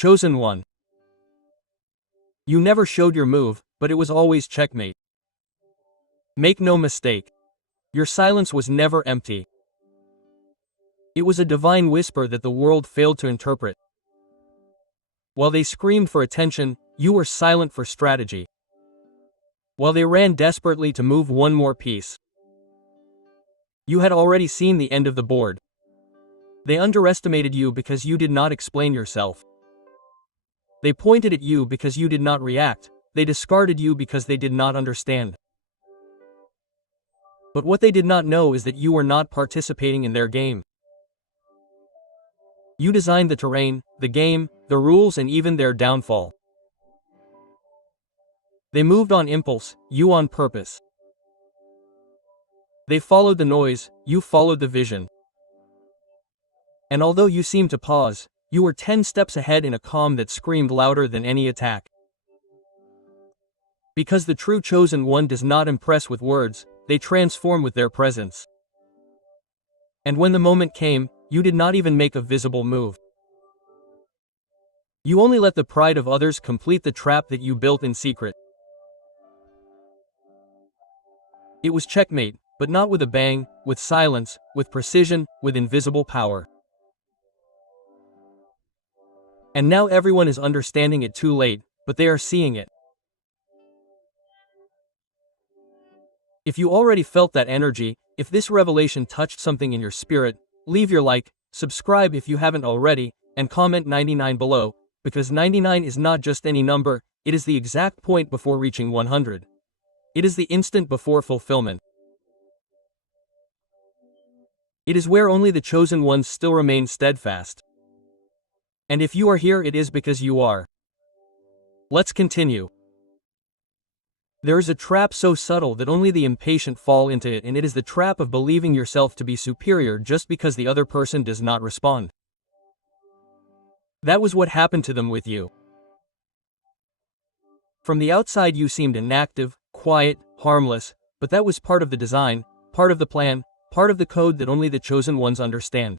Chosen one. You never showed your move, but it was always checkmate. Make no mistake. Your silence was never empty. It was a divine whisper that the world failed to interpret. While they screamed for attention, you were silent for strategy. While they ran desperately to move one more piece, you had already seen the end of the board. They underestimated you because you did not explain yourself. They pointed at you because you did not react. They discarded you because they did not understand. But what they did not know is that you were not participating in their game. You designed the terrain, the game, the rules, and even their downfall. They moved on impulse, you on purpose. They followed the noise, you followed the vision. And although you seemed to pause, you were 10 steps ahead in a calm that screamed louder than any attack. Because the true chosen one does not impress with words, they transform with their presence. And when the moment came, you did not even make a visible move. You only let the pride of others complete the trap that you built in secret. It was checkmate, but not with a bang, with silence, with precision, with invisible power. And now everyone is understanding it too late, but they are seeing it. If you already felt that energy, if this revelation touched something in your spirit, leave your like, subscribe if you haven't already, and comment 99 below, because 99 is not just any number, it is the exact point before reaching 100. It is the instant before fulfillment. It is where only the chosen ones still remain steadfast. And if you are here, it is because you are. Let's continue. There is a trap so subtle that only the impatient fall into it, and it is the trap of believing yourself to be superior just because the other person does not respond. That was what happened to them with you. From the outside you seemed inactive, quiet, harmless, but that was part of the design, part of the plan, part of the code that only the chosen ones understand.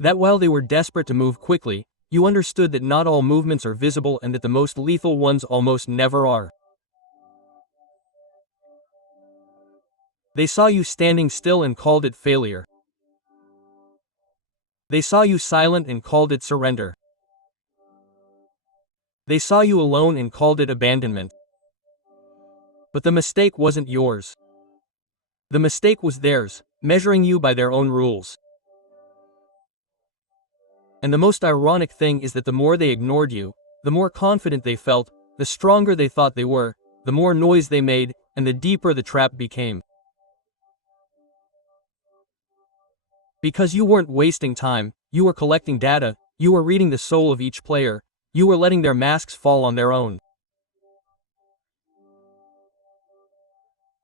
That while they were desperate to move quickly, you understood that not all movements are visible and that the most lethal ones almost never are. They saw you standing still and called it failure. They saw you silent and called it surrender. They saw you alone and called it abandonment. But the mistake wasn't yours. The mistake was theirs, measuring you by their own rules. And the most ironic thing is that the more they ignored you, the more confident they felt, the stronger they thought they were, the more noise they made, and the deeper the trap became. Because you weren't wasting time, you were collecting data, you were reading the soul of each player, you were letting their masks fall on their own.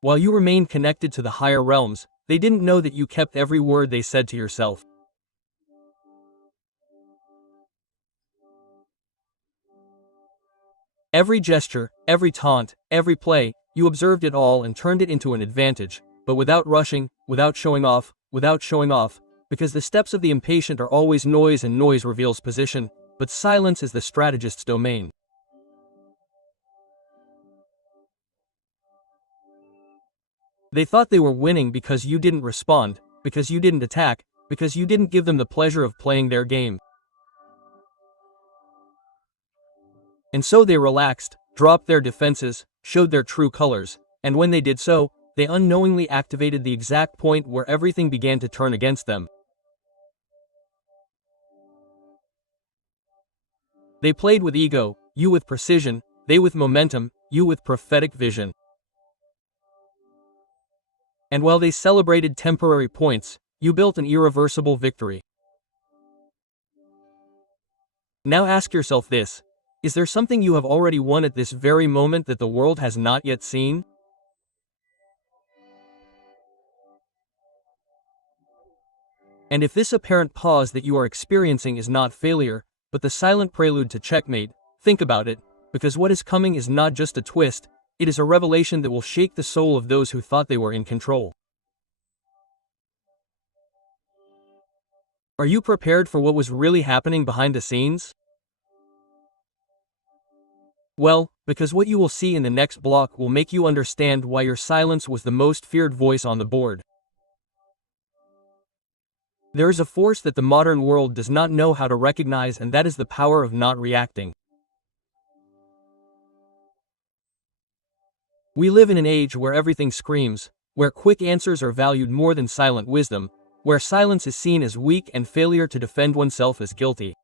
While you remained connected to the higher realms, they didn't know that you kept every word they said to yourself. Every gesture, every taunt, every play, you observed it all and turned it into an advantage, but without rushing, without showing off, because the steps of the impatient are always noise and noise reveals position, but silence is the strategist's domain. They thought they were winning because you didn't respond, because you didn't attack, because you didn't give them the pleasure of playing their game. And so they relaxed, dropped their defenses, showed their true colors, and when they did so, they unknowingly activated the exact point where everything began to turn against them. They played with ego, you with precision, they with momentum, you with prophetic vision. And while they celebrated temporary points, you built an irreversible victory. Now ask yourself this: is there something you have already won at this very moment that the world has not yet seen? And if this apparent pause that you are experiencing is not failure, but the silent prelude to checkmate, think about it, because what is coming is not just a twist, it is a revelation that will shake the soul of those who thought they were in control. Are you prepared for what was really happening behind the scenes? Well, because what you will see in the next block will make you understand why your silence was the most feared voice on the board. There is a force that the modern world does not know how to recognize, and that is the power of not reacting. We live in an age where everything screams, where quick answers are valued more than silent wisdom, where silence is seen as weak and failure to defend oneself as guilty.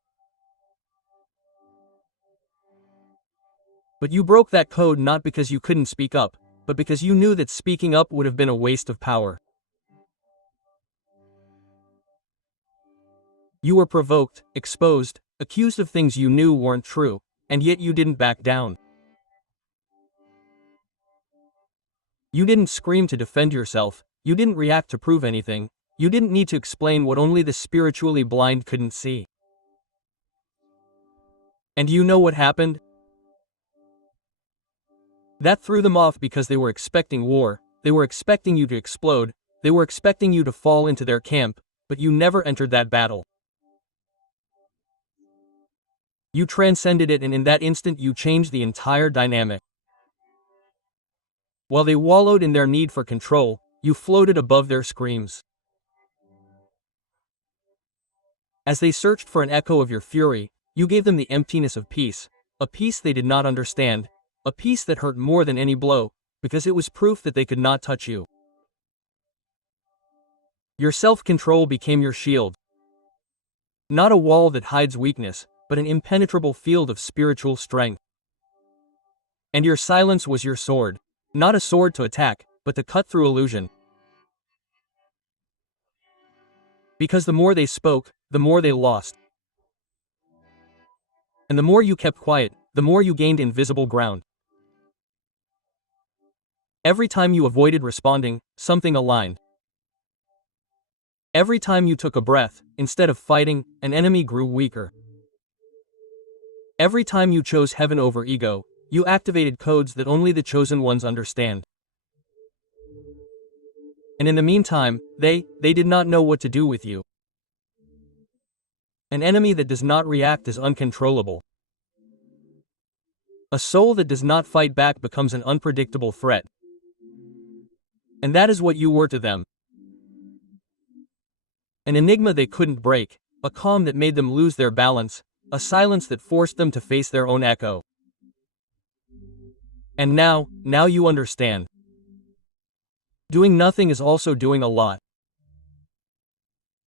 But you broke that code not because you couldn't speak up, but because you knew that speaking up would have been a waste of power. You were provoked, exposed, accused of things you knew weren't true, and yet you didn't back down. You didn't scream to defend yourself, you didn't react to prove anything, you didn't need to explain what only the spiritually blind couldn't see. And you know what happened? That threw them off because they were expecting war, they were expecting you to explode, they were expecting you to fall into their camp, but you never entered that battle. You transcended it, and in that instant you changed the entire dynamic. While they wallowed in their need for control, you floated above their screams. As they searched for an echo of your fury, you gave them the emptiness of peace, a peace they did not understand, a peace that hurt more than any blow, because it was proof that they could not touch you. Your self-control became your shield. Not a wall that hides weakness, but an impenetrable field of spiritual strength. And your silence was your sword, not a sword to attack, but to cut through illusion. Because the more they spoke, the more they lost. And the more you kept quiet, the more you gained invisible ground. Every time you avoided responding, something aligned. Every time you took a breath, instead of fighting, an enemy grew weaker. Every time you chose heaven over ego, you activated codes that only the chosen ones understand. And in the meantime, they did not know what to do with you. An enemy that does not react is uncontrollable. A soul that does not fight back becomes an unpredictable threat. And that is what you were to them. An enigma they couldn't break, a calm that made them lose their balance, a silence that forced them to face their own echo. And now you understand. Doing nothing is also doing a lot.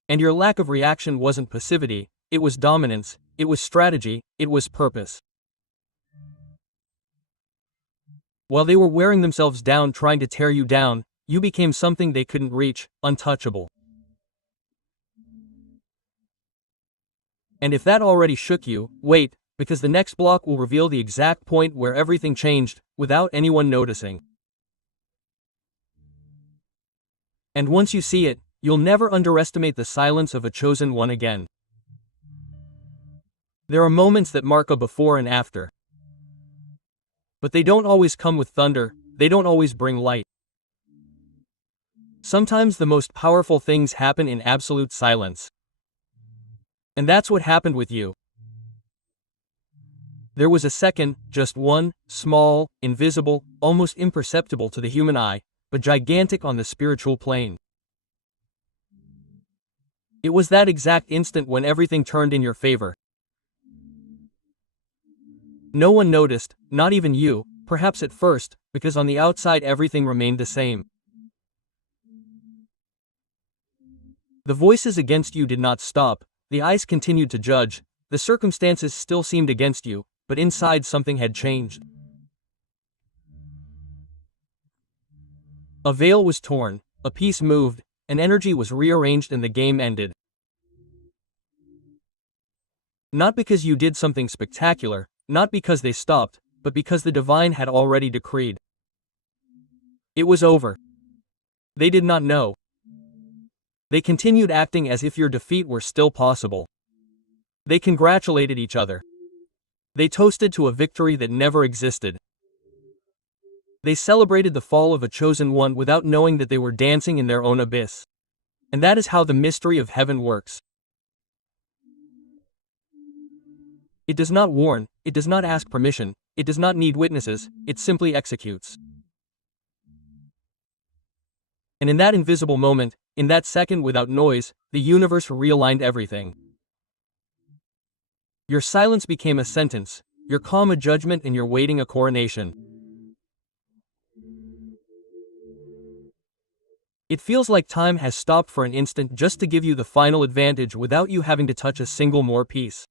And your lack of reaction wasn't passivity, it was dominance, it was strategy, it was purpose. While they were wearing themselves down trying to tear you down, you became something they couldn't reach, untouchable. And if that already shook you, wait, because the next block will reveal the exact point where everything changed, without anyone noticing. And once you see it, you'll never underestimate the silence of a chosen one again. There are moments that mark a before and after. But they don't always come with thunder, they don't always bring light. Sometimes the most powerful things happen in absolute silence. And that's what happened with you. There was a second, just one, small, invisible, almost imperceptible to the human eye, but gigantic on the spiritual plane. It was that exact instant when everything turned in your favor. No one noticed, not even you, perhaps at first, because on the outside everything remained the same. The voices against you did not stop, the eyes continued to judge, the circumstances still seemed against you, but inside something had changed. A veil was torn, a piece moved, an energy was rearranged, and the game ended. Not because you did something spectacular, not because they stopped, but because the divine had already decreed. It was over. They did not know. They continued acting as if your defeat were still possible. They congratulated each other. They toasted to a victory that never existed. They celebrated the fall of a chosen one without knowing that they were dancing in their own abyss. And that is how the mystery of heaven works. It does not warn, it does not ask permission, it does not need witnesses, it simply executes. And in that invisible moment, in that second without noise, the universe realigned everything. Your silence became a sentence, your calm a judgment, and your waiting a coronation. It feels like time has stopped for an instant just to give you the final advantage without you having to touch a single more piece.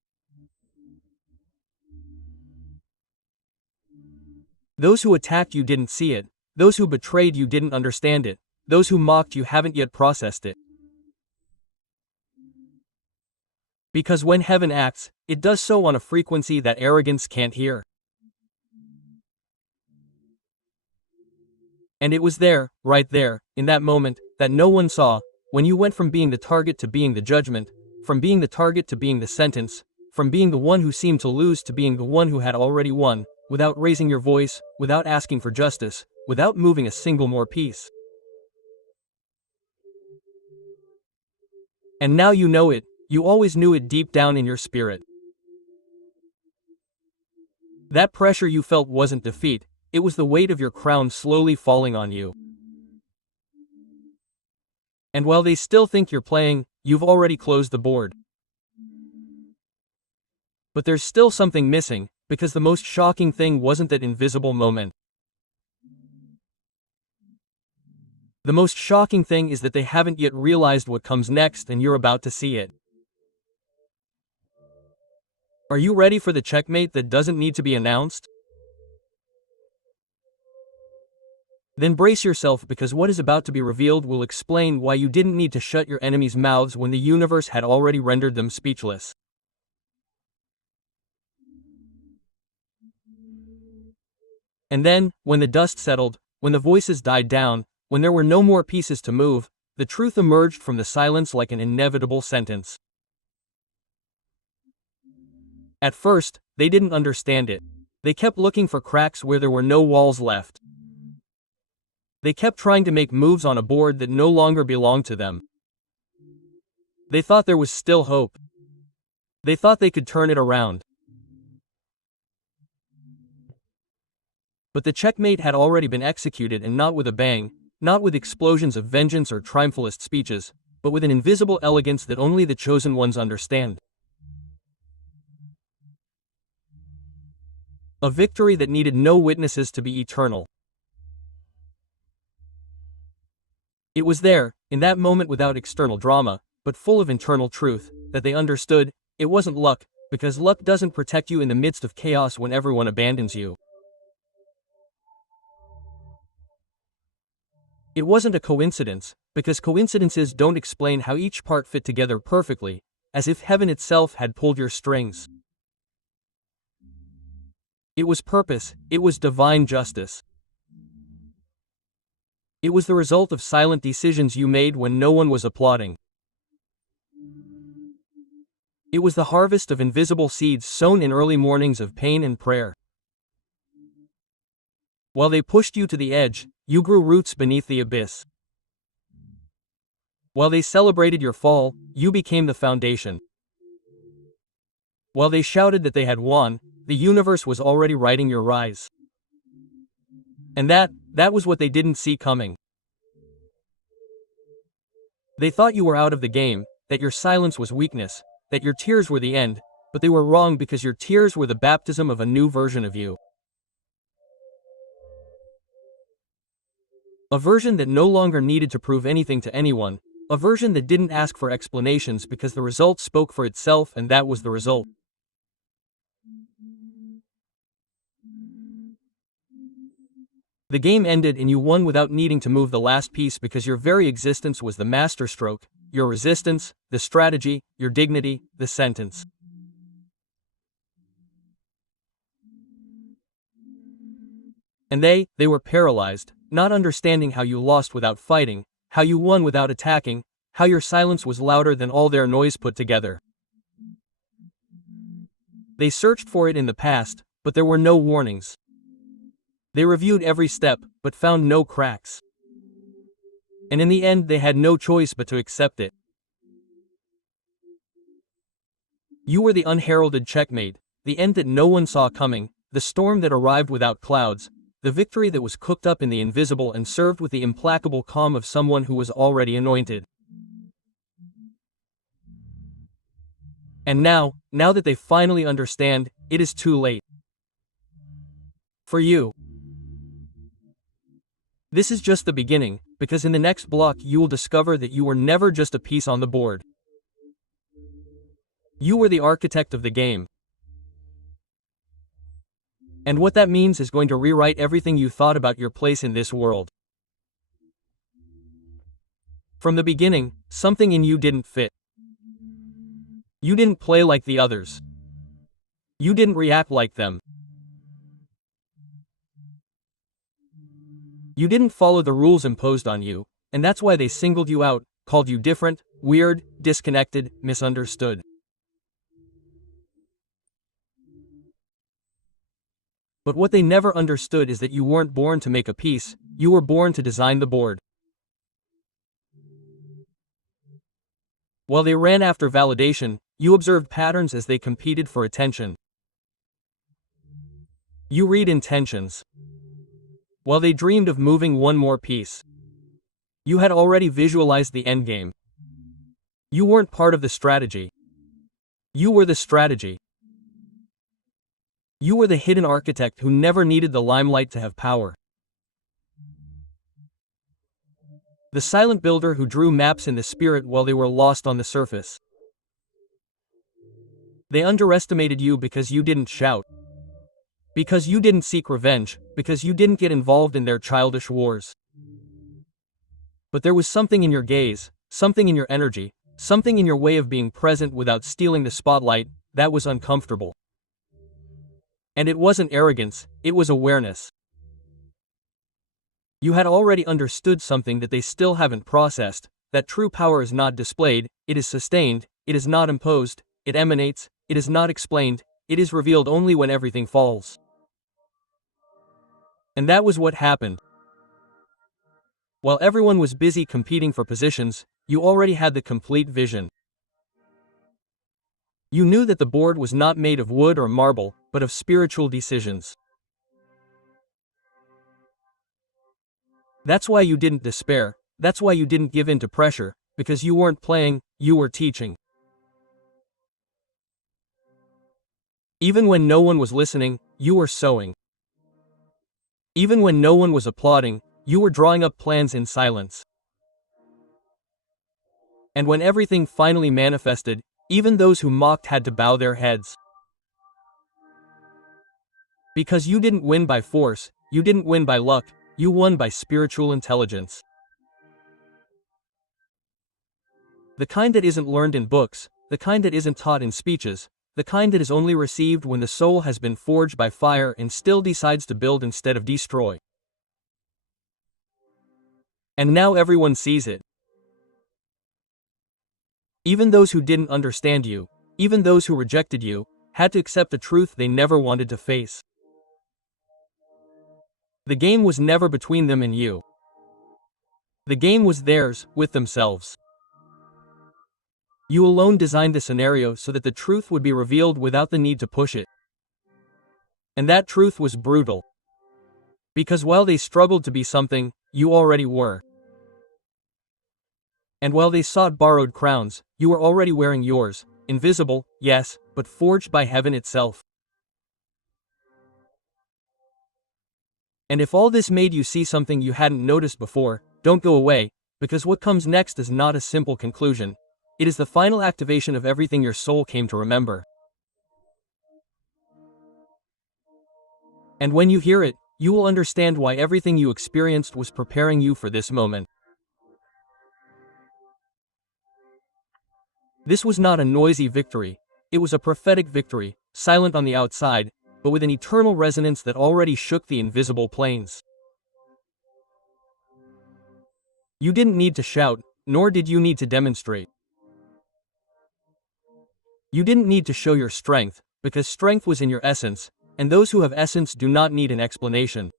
Those who attacked you didn't see it, those who betrayed you didn't understand it, those who mocked you haven't yet processed it. Because when heaven acts, it does so on a frequency that arrogance can't hear. And it was there, right there, in that moment, that no one saw, when you went from being the target to being the judgment, from being the target to being the sentence, from being the one who seemed to lose to being the one who had already won, without raising your voice, without asking for justice, without moving a single more piece. And now you know it, you always knew it deep down in your spirit. That pressure you felt wasn't defeat, it was the weight of your crown slowly falling on you. And while they still think you're playing, you've already closed the board. But there's still something missing, because the most shocking thing wasn't that invisible moment. The most shocking thing is that they haven't yet realized what comes next, and you're about to see it. Are you ready for the checkmate that doesn't need to be announced? Then brace yourself, because what is about to be revealed will explain why you didn't need to shut your enemies' mouths when the universe had already rendered them speechless. And then, when the dust settled, when the voices died down, when there were no more pieces to move, the truth emerged from the silence like an inevitable sentence. At first, they didn't understand it. They kept looking for cracks where there were no walls left. They kept trying to make moves on a board that no longer belonged to them. They thought there was still hope. They thought they could turn it around. But the checkmate had already been executed, and not with a bang, not with explosions of vengeance or triumphalist speeches, but with an invisible elegance that only the chosen ones understand. A victory that needed no witnesses to be eternal. It was there, in that moment without external drama, but full of internal truth, that they understood, it wasn't luck, because luck doesn't protect you in the midst of chaos when everyone abandons you. It wasn't a coincidence, because coincidences don't explain how each part fit together perfectly, as if heaven itself had pulled your strings. It was purpose, it was divine justice. It was the result of silent decisions you made when no one was applauding. It was the harvest of invisible seeds sown in early mornings of pain and prayer. While they pushed you to the edge, you grew roots beneath the abyss. While they celebrated your fall, you became the foundation. While they shouted that they had won, the universe was already writing your rise. And that was what they didn't see coming. They thought you were out of the game, that your silence was weakness, that your tears were the end, but they were wrong, because your tears were the baptism of a new version of you. A version that no longer needed to prove anything to anyone, a version that didn't ask for explanations because the result spoke for itself, and that was the result. The game ended and you won without needing to move the last piece, because your very existence was the masterstroke, your resistance, the strategy, your dignity, the sentence. And they were paralyzed, not understanding how you lost without fighting, how you won without attacking, how your silence was louder than all their noise put together. They searched for it in the past, but there were no warnings. They reviewed every step, but found no cracks. And in the end they had no choice but to accept it. You were the unheralded checkmate, the end that no one saw coming, the storm that arrived without clouds, the victory that was cooked up in the invisible and served with the implacable calm of someone who was already anointed. And now that they finally understand, it is too late. For you. This is just the beginning, because in the next block you will discover that you were never just a piece on the board. You were the architect of the game. And what that means is going to rewrite everything you thought about your place in this world. From the beginning, something in you didn't fit. You didn't play like the others. You didn't react like them. You didn't follow the rules imposed on you, and that's why they singled you out, called you different, weird, disconnected, misunderstood. But what they never understood is that you weren't born to make a piece, you were born to design the board. While they ran after validation, you observed patterns as they competed for attention. You read intentions. While they dreamed of moving one more piece, you had already visualized the endgame. You weren't part of the strategy. You were the strategy. You were the hidden architect who never needed the limelight to have power. The silent builder who drew maps in the spirit while they were lost on the surface. They underestimated you because you didn't shout. Because you didn't seek revenge, because you didn't get involved in their childish wars. But there was something in your gaze, something in your energy, something in your way of being present without stealing the spotlight, that was uncomfortable. And it wasn't arrogance, it was awareness. You had already understood something that they still haven't processed, that true power is not displayed, it is sustained, it is not imposed, it emanates, it is not explained, it is revealed only when everything falls. And that was what happened. While everyone was busy competing for positions, you already had the complete vision. You knew that the board was not made of wood or marble, but of spiritual decisions. That's why you didn't despair, that's why you didn't give in to pressure, because you weren't playing, you were teaching. Even when no one was listening, you were sowing. Even when no one was applauding, you were drawing up plans in silence. And when everything finally manifested, even those who mocked had to bow their heads. Because you didn't win by force, you didn't win by luck, you won by spiritual intelligence. The kind that isn't learned in books, the kind that isn't taught in speeches, the kind that is only received when the soul has been forged by fire and still decides to build instead of destroy. And now everyone sees it. Even those who didn't understand you, even those who rejected you, had to accept a truth they never wanted to face. The game was never between them and you. The game was theirs, with themselves. You alone designed the scenario so that the truth would be revealed without the need to push it. And that truth was brutal. Because while they struggled to be something, you already were. And while they sought borrowed crowns, you were already wearing yours, invisible, yes, but forged by heaven itself. And if all this made you see something you hadn't noticed before, don't go away, because what comes next is not a simple conclusion. It is the final activation of everything your soul came to remember. And when you hear it, you will understand why everything you experienced was preparing you for this moment. This was not a noisy victory, it was a prophetic victory, silent on the outside, but with an eternal resonance that already shook the invisible plains. You didn't need to shout, nor did you need to demonstrate. You didn't need to show your strength, because strength was in your essence, and those who have essence do not need an explanation.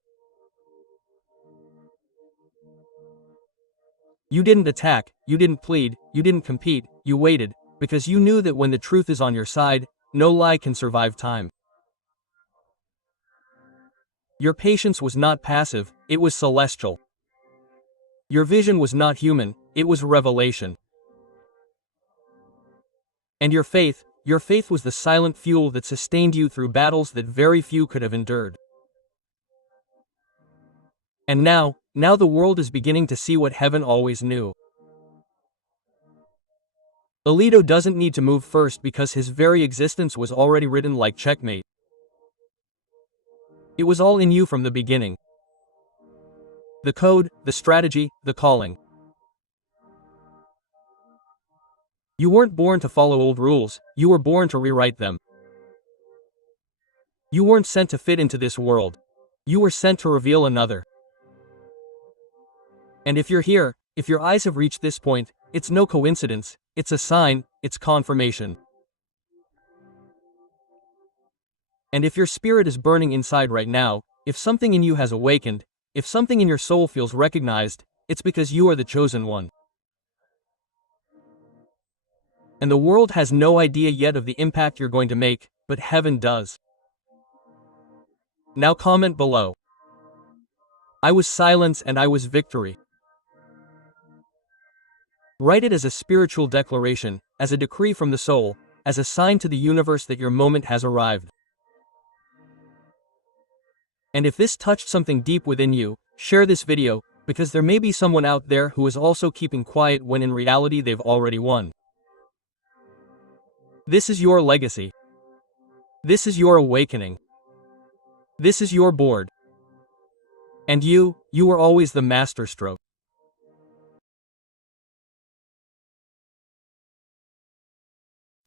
You didn't attack, you didn't plead, you didn't compete, you waited, because you knew that when the truth is on your side, no lie can survive time. Your patience was not passive, it was celestial. Your vision was not human, it was revelation. And your faith was the silent fuel that sustained you through battles that very few could have endured. And now the world is beginning to see what heaven always knew. Alito doesn't need to move first because his very existence was already written like checkmate. It was all in you from the beginning. The code, the strategy, the calling. You weren't born to follow old rules, you were born to rewrite them. You weren't sent to fit into this world. You were sent to reveal another. And if you're here, if your eyes have reached this point, it's no coincidence, it's a sign, it's confirmation. And if your spirit is burning inside right now, if something in you has awakened, if something in your soul feels recognized, it's because you are the chosen one. And the world has no idea yet of the impact you're going to make, but heaven does. Now comment below. I was silence and I was victory. Write it as a spiritual declaration, as a decree from the soul, as a sign to the universe that your moment has arrived. And if this touched something deep within you, share this video, because there may be someone out there who is also keeping quiet when in reality they've already won. This is your legacy. This is your awakening. This is your board. And you were always the masterstroke.